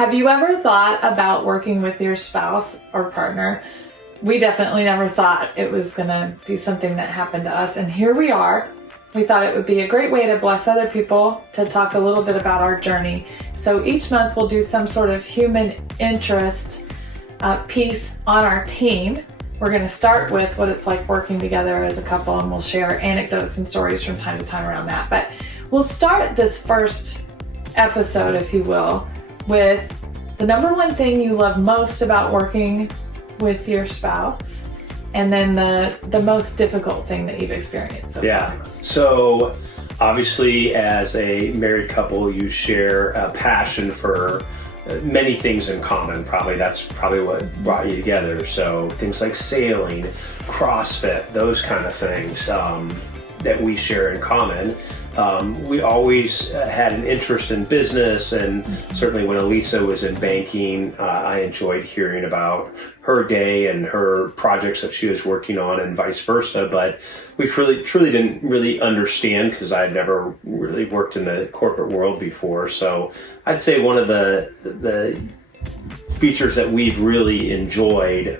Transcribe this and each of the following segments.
Have you ever thought about working with your spouse or partner? We definitely never thought it was going to be something that happened to us. And here we are. We thought it would be a great way to bless other people to talk a little bit about our journey. So each month we'll do some sort of human interest piece on our team. We're going to start with what it's like working together as a couple, and we'll share anecdotes and stories from time to time around that. But we'll start this first episode, if you will, with the number one thing you love most about working with your spouse, and then the most difficult thing that you've experienced so far. So obviously as a married couple, you share a passion for many things in common. That's probably what brought you together. So things like sailing, CrossFit, those kind of things that we share in common. We always had an interest in business, and certainly when Elisa was in banking, I enjoyed hearing about her day and her projects that she was working on, and vice versa. But we truly didn't really understand, because I'd never really worked in the corporate world before. So I'd say one of the features that we've really enjoyed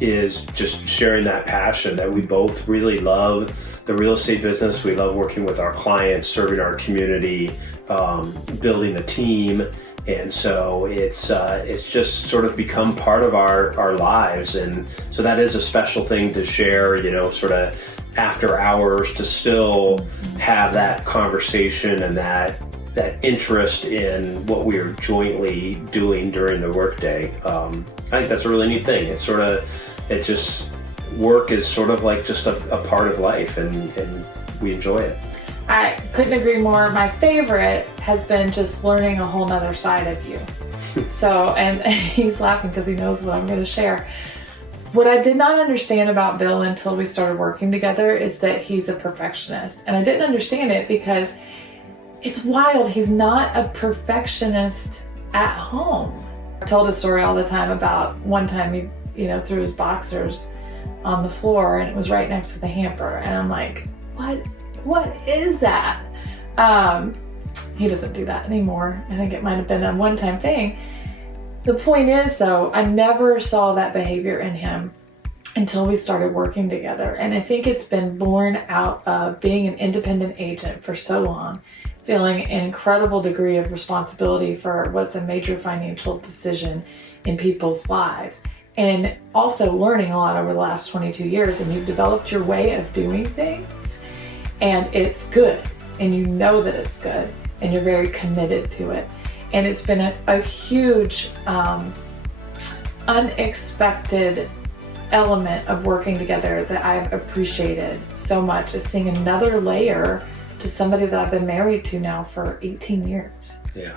is just sharing that passion that we both really love. The real estate business, we love working with our clients, serving our community, building a team. And so it's just sort of become part of our lives. And so that is a special thing to share, sort of after hours, to still have that conversation and that interest in what we are jointly doing during the workday. I think that's a really neat thing. Work is sort of like just a part of life, and we enjoy it. I couldn't agree more. My favorite has been just learning a whole nother side of you. So, and he's laughing because he knows what I'm going to share. What I did not understand about Bill until we started working together is that he's a perfectionist. And I didn't understand it because it's wild. He's not a perfectionist at home. I told a story all the time about one time he, threw his boxers on the floor, and it was right next to the hamper. And I'm like, what is that? He doesn't do that anymore. I think it might have been a one-time thing. The point is, though, I never saw that behavior in him until we started working together. And I think it's been born out of being an independent agent for so long, feeling an incredible degree of responsibility for what's a major financial decision in people's lives. And also learning a lot over the last 22 years, and you've developed your way of doing things, and it's good, and you know that it's good, and you're very committed to it. And it's been a huge, unexpected element of working together that I've appreciated so much, is seeing another layer to somebody that I've been married to now for 18 years. Yeah.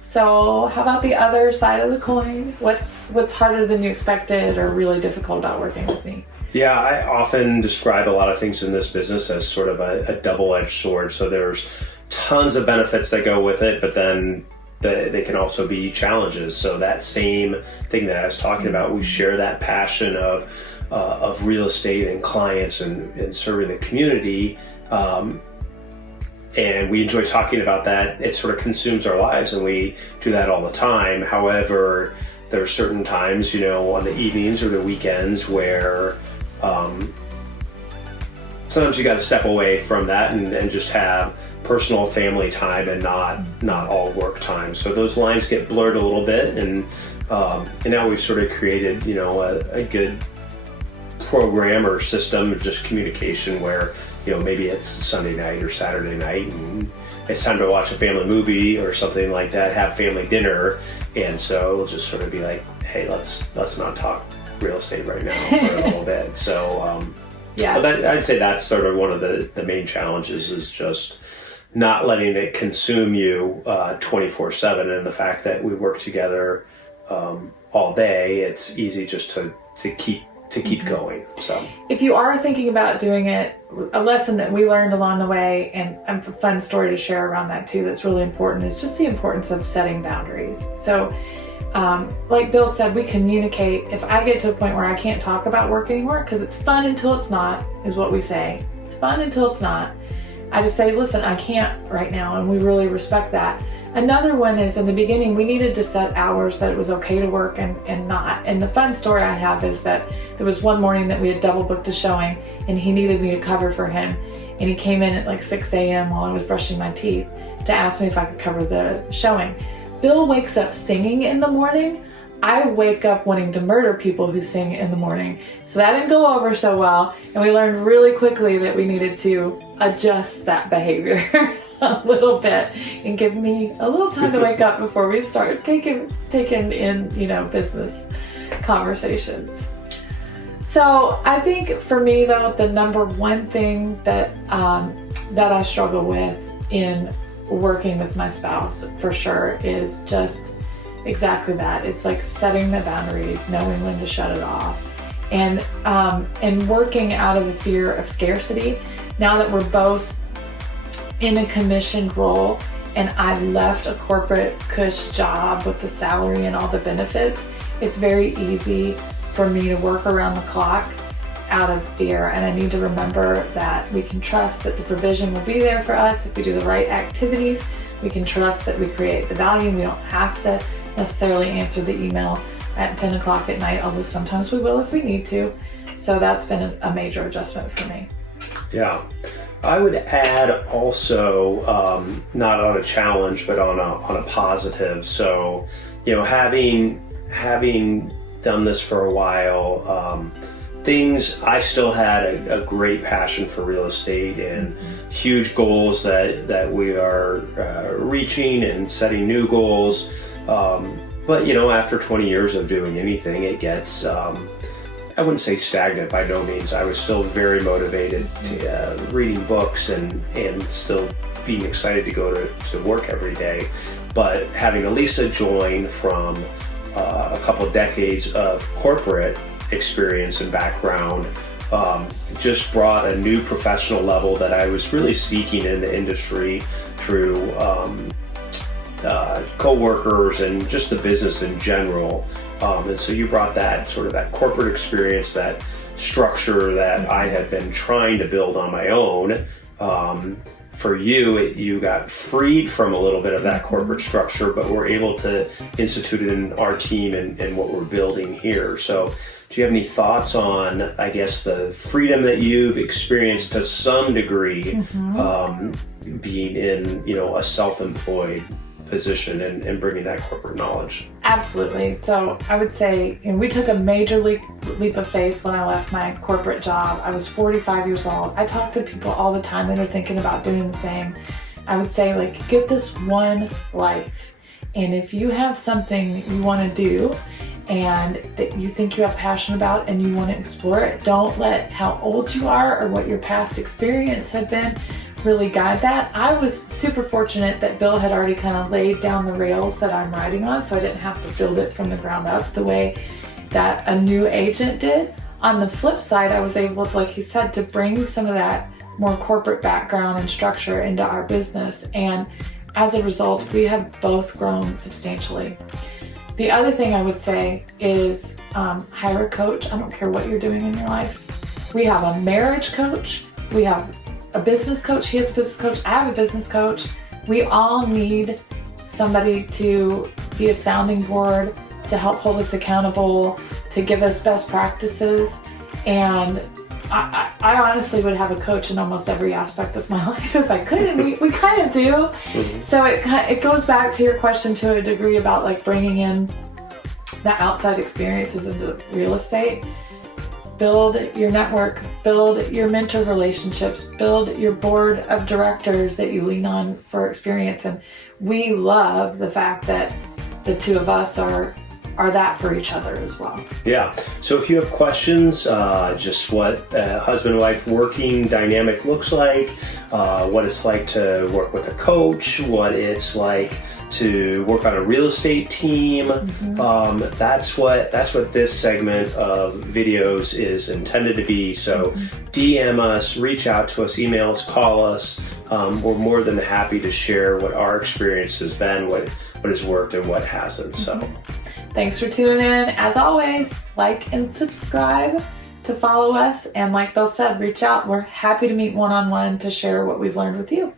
So how about the other side of the coin? What's harder than you expected or really difficult about working with me? Yeah, I often describe a lot of things in this business as sort of a double-edged sword. So there's tons of benefits that go with it, but then they can also be challenges. So that same thing that I was talking about, we share that passion of real estate and clients and serving the community. And we enjoy talking about that. It sort of consumes our lives, and we do that all the time. However, there are certain times, on the evenings or the weekends where sometimes you got to step away from that and just have personal family time and not all work time. So those lines get blurred a little bit, and now we've sort of created, a good program or system of just communication where maybe it's Sunday night or Saturday night, and it's time to watch a family movie or something like that, have family dinner. And so it'll just sort of be like, hey, let's not talk real estate right now for a little bit. So, but I'd say that's sort of one of the main challenges, is just not letting it consume you 24/7. And the fact that we work together all day, it's easy just to keep going. So if you are thinking about doing it, a lesson that we learned along the way, and a fun story to share around that too that's really important, is just the importance of setting boundaries. So like Bill said, we communicate. If I get to a point where I can't talk about work anymore, because it's fun until it's not, is what we say. It's fun until it's not. I just say, listen, I can't right now, and we really respect that. Another one is, in the beginning, we needed to set hours that it was okay to work and not. And the fun story I have is that there was one morning that we had double booked a showing and he needed me to cover for him. And he came in at like 6 a.m. while I was brushing my teeth to ask me if I could cover the showing. Bill wakes up singing in the morning. I wake up wanting to murder people who sing in the morning. So that didn't go over so well. And we learned really quickly that we needed to adjust that behavior a little bit and give me a little time to wake up before we start taking in, business conversations. So I think for me though, the number one thing that I struggle with in working with my spouse for sure is just exactly that. It's like setting the boundaries, knowing when to shut it off, and working out of the fear of scarcity. Now that we're both in a commissioned role and I left a corporate cush job with the salary and all the benefits, it's very easy for me to work around the clock out of fear. And I need to remember that we can trust that the provision will be there for us if we do the right activities. We can trust that we create the value. We don't have to necessarily answer the email at 10 o'clock at night, although sometimes we will if we need to. So that's been a major adjustment for me. Yeah. I would add also, not on a challenge, but on a positive. So, having done this for a while, I still had a great passion for real estate and huge goals that we are reaching and setting new goals. But after 20 years of doing anything, it gets, I wouldn't say stagnant by no means. I was still very motivated, reading books and still being excited to go to work every day. But having Elisa join from a couple of decades of corporate experience and background just brought a new professional level that I was really seeking in the industry through co-workers and just the business in general. And so you brought that sort of that corporate experience, that structure that I had been trying to build on my own. For you got freed from a little bit of that corporate structure, but we're able to institute it in our team and what we're building here. So do you have any thoughts on, I guess, the freedom that you've experienced to some degree, being in, a self-employed position and bringing that corporate knowledge? Absolutely. So I would say we took a major leap of faith when I left my corporate job. I was 45 years old. I talk to people all the time that are thinking about doing the same. I would say, get this one life. And if you have something you want to do and that you think you have passion about and you want to explore it, don't let how old you are or what your past experience had been really guide that. I was super fortunate that Bill had already kind of laid down the rails that I'm riding on, so I didn't have to build it from the ground up the way that a new agent did. On the flip side, I was able to, like he said, to bring some of that more corporate background and structure into our business, and as a result, we have both grown substantially. The other thing I would say is hire a coach. I don't care what you're doing in your life. We have a marriage coach. We have a business coach. He has a business coach. I have a business coach. We all need somebody to be a sounding board, to help hold us accountable, to give us best practices. And I honestly would have a coach in almost every aspect of my life if I could, and we kind of do. Mm-hmm. So it goes back to your question to a degree about bringing in the outside experiences into real estate. Build your network, build your mentor relationships, build your board of directors that you lean on for experience. And we love the fact that the two of us are that for each other as well. Yeah. So if you have questions, just what a husband and wife working dynamic looks like, what it's like to work with a coach, what it's like to work on a real estate team. That's what this segment of videos is intended to be. So DM us, reach out to us, email us, call us. We're more than happy to share what our experience has been, what has worked and what hasn't. So thanks for tuning in. As always, like and subscribe to follow us. And like Bill said, reach out. We're happy to meet one-on-one to share what we've learned with you.